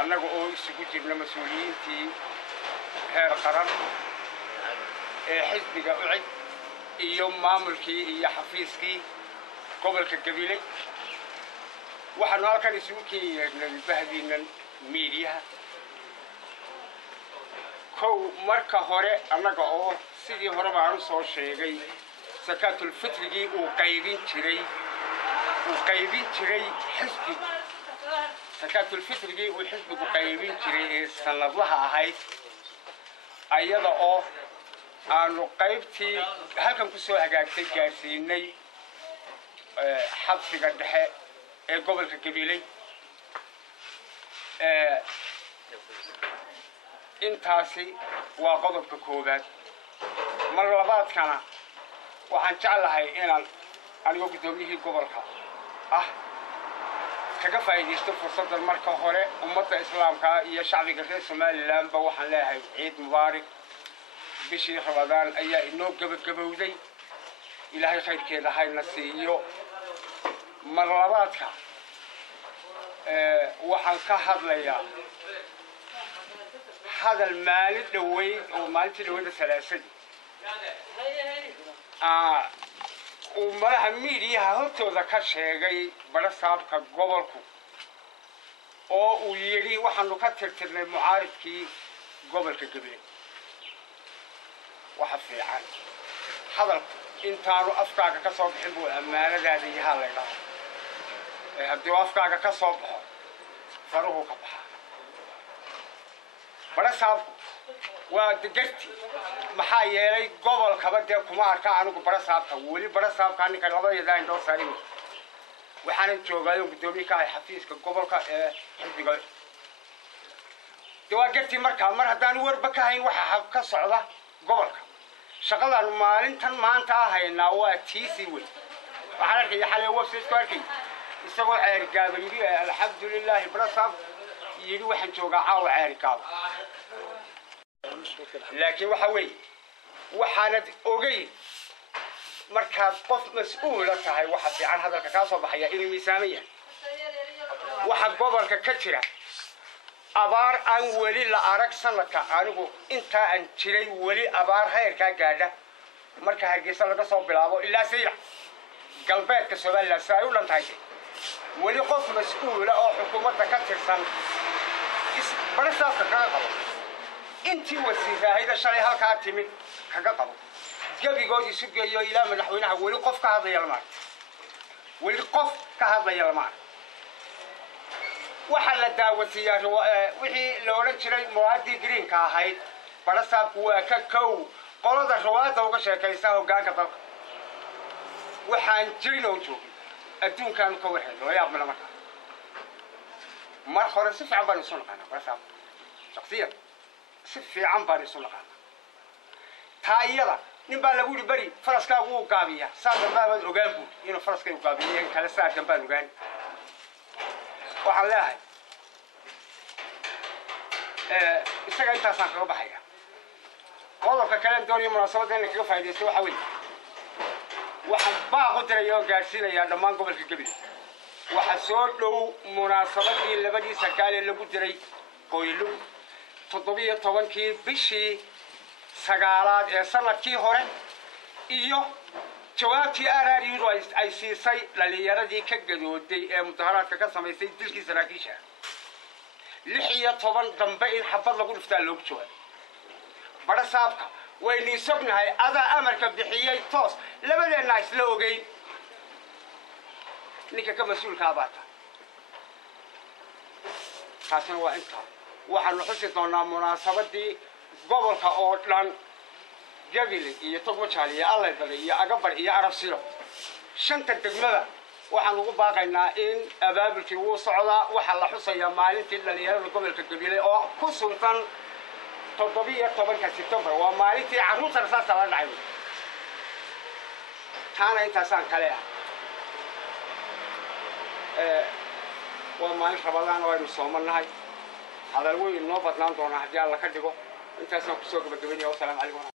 annaga oo isugu jirna mas'uuliyiintii heer qaran ee xisbiga ucid iyo maamulkii iyo xafiiskii gobolka Gabiley waxaanu halkan isugu keenay bahdiinan meediyaha kow marka hore annaga oo sidii hore baan soo sheegay zakatul fitrigi uu qaybin jiray xisbiga zakatul fitrigi uu xisbigu qaybin jiray sanadlaha ahayd ayada oo aanu qaybtii halkan ku soo hagaagtay gaarsiinay xabsiga dhexe ee gobolka Gabiley intaasi waa qodobka koobaad mar labaadkana waxaan jeclahay inaan anigu gudoomiyihii gobolka kaga faa'iideysto fursaddan marka hore ummadda islaamka iyo shacbiga reer Somaliland ba waxaan leeyahay ciid mubaarak bishii Ramadaan ayaa inoo gabagabowday ilaahay khayrkeeda hayna siiyo mar labaadka waxaan ka hadlayaa hadal maalin dhaweyd oo maalintii dhaweyd salaasadii ومرها ميديا هوتودا كشيغاي برسابka gobolku oo uu yiri waxaanu ka tirtirnay mucaaridkii gobolka Gabiley waxa fiican hadal intaanu afkaaga ka soo bixin buu amaanadaada yahay leeyahay haddii afkaaga ka soo baxo faruhu ka baxa برسابku waa degti maxaa yeelay gobolka badda kuma arka anigu barasaabka wali barasaabka ninka labada indho saarin waxaan joogaa gudoomiyaha xafiiska gobolka ee xisbiga dawaagetti markaa mar haddaan warba ka hayn waxa ka socda gobolka shaqadan maalintan maanta ahayna waa tiisi weyn waxaan arkay xalay website-ka arkay isagoo ceergaaba yiri alxamdulillah barasaab yiri waxaan joogaa caawa ceergaaba لكن وحوي وحانت أوجي مركز قف مسؤول تهاي واحد عن هذا الكاسة بحياة إلى ميسامية واحد قبل ككتيرة أبار أن ولي لا أرك سنة كأنه أنت أن تري ولي أبار هير كجادة مركز هرجس لك صوب بلابو إلا سيرة قلبك كسبال لا سايو لن تاجي ولي قف مسؤول أو حكومة كتير سنة برسالة كذا intii wasiirahayda shalay halka timid kaga qabo gabigood isu geeyo ilaa madaxweynaha wali qof ka hadlaya lama waxa la daawasiyaa wixii la oran jiray muwaadin green ka ahayd barasaabku waa ka kow qolada rawaada uga sheekaysa hoggaanka dalka waxaan jirin oo joogay adduunkan ka warheeyo yaab marka mar hore si fiican baan isu naqaanaa barasaab shakhsiyan si عم باري سلقان تايلا نبى لقول بري فرس كابو قابية صار ما بد أوجانبو إنه فرس كابو قابية كلا صار جنب أوجان وحلاها استقى أنت صار ربع حاجة والله كلام دوني مناسبة إنك كيف هيدي سوى حوي وحبا قدر يو جالسين يا دمان قبل كبير وحصور له مناسبة اللي بدي سكال اللي قدر قويلو تطبيق طبعاً كي بشي سجالات سنة كي هورن إيوه جوابتي أراري رئيس ICC للي يردي كجدود دي مظاهرات كقسم يصير تلك سراكيشة لحية طبعاً ضمبين حفظ لقول فتالوك شوال برسابك وين يسقنا هاي هذا أمريكا بحياة توس لما الناس لوجي نيكا كمسؤول كاباتا خاصة وأنت waxaan xusi doonaa munaasabadii gobolka oo dhan Gabiley iyo Togwajaaliya Allaydale iyo Agabar iyo Arabsiyo shanta degmada waxaan ugu baaqaynaa in abaabulkii uu socda waxa la xusayaa maalintii dhalinyarada gobolka Gabiley oo ku suntan 17 September waa maalintii carruurta rasaasta la dhacay taana intaasaan kale waa maalin Ramadaan oo aynu soomanahay هذا الوي النوبة نانتونا حجال لكدقو انت اسمك سوق بالدبنيا والسلام عليكم